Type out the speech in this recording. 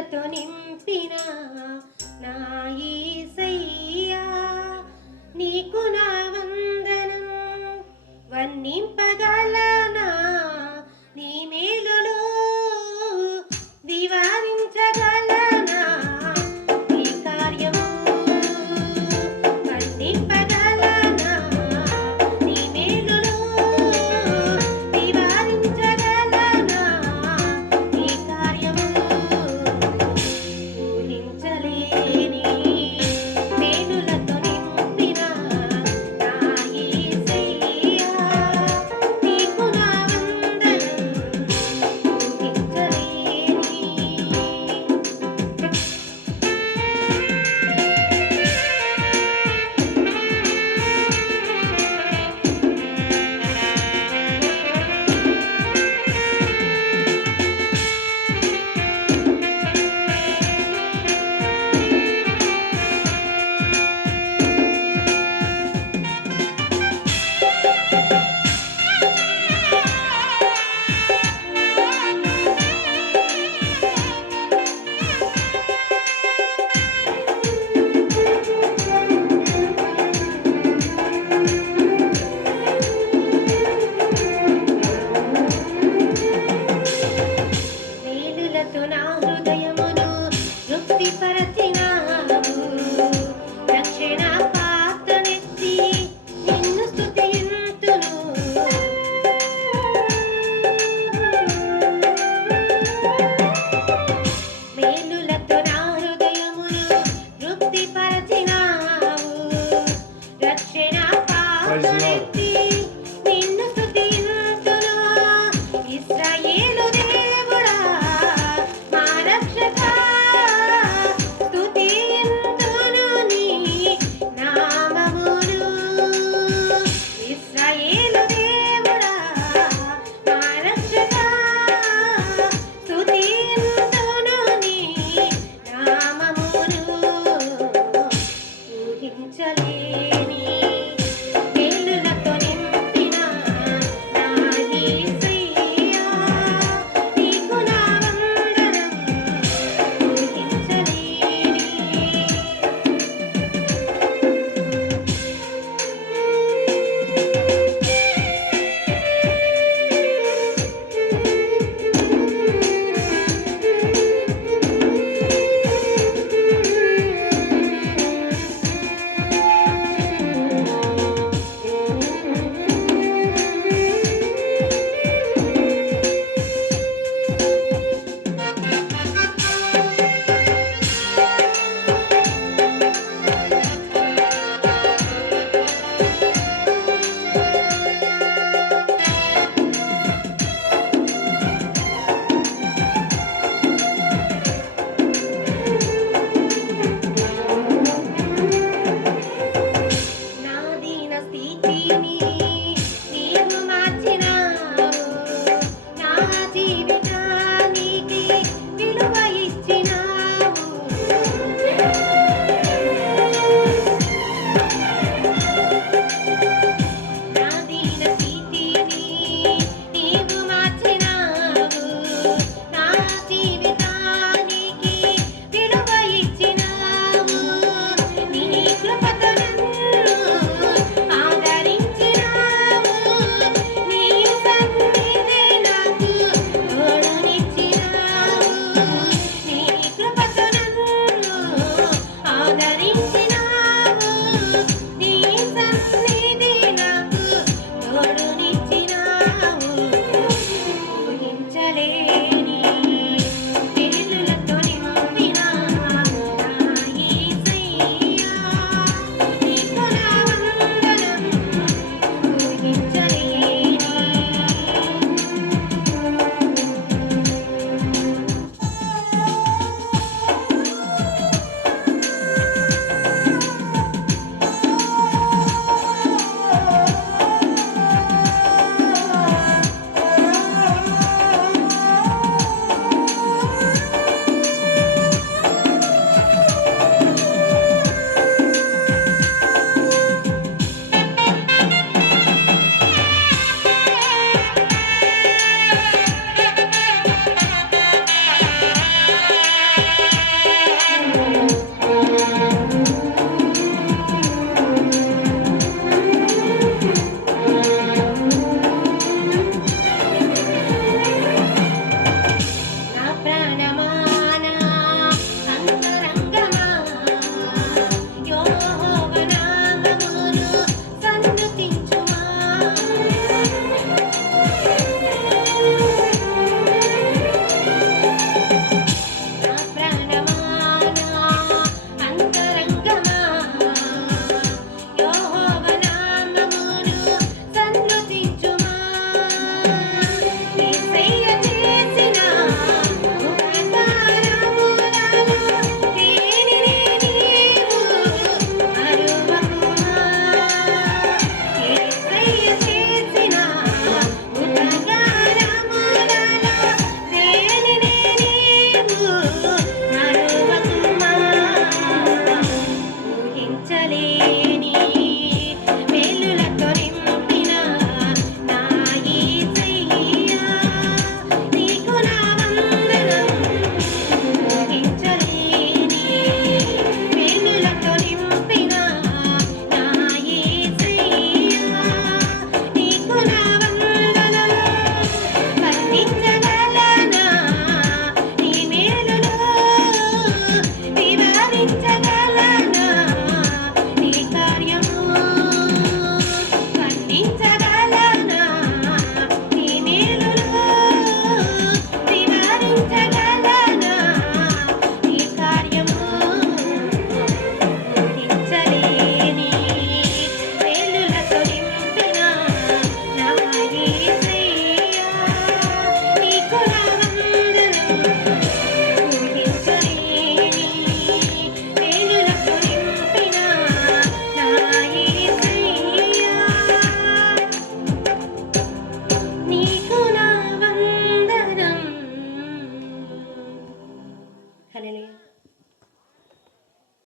మేలులతో నింపిన నా para ti.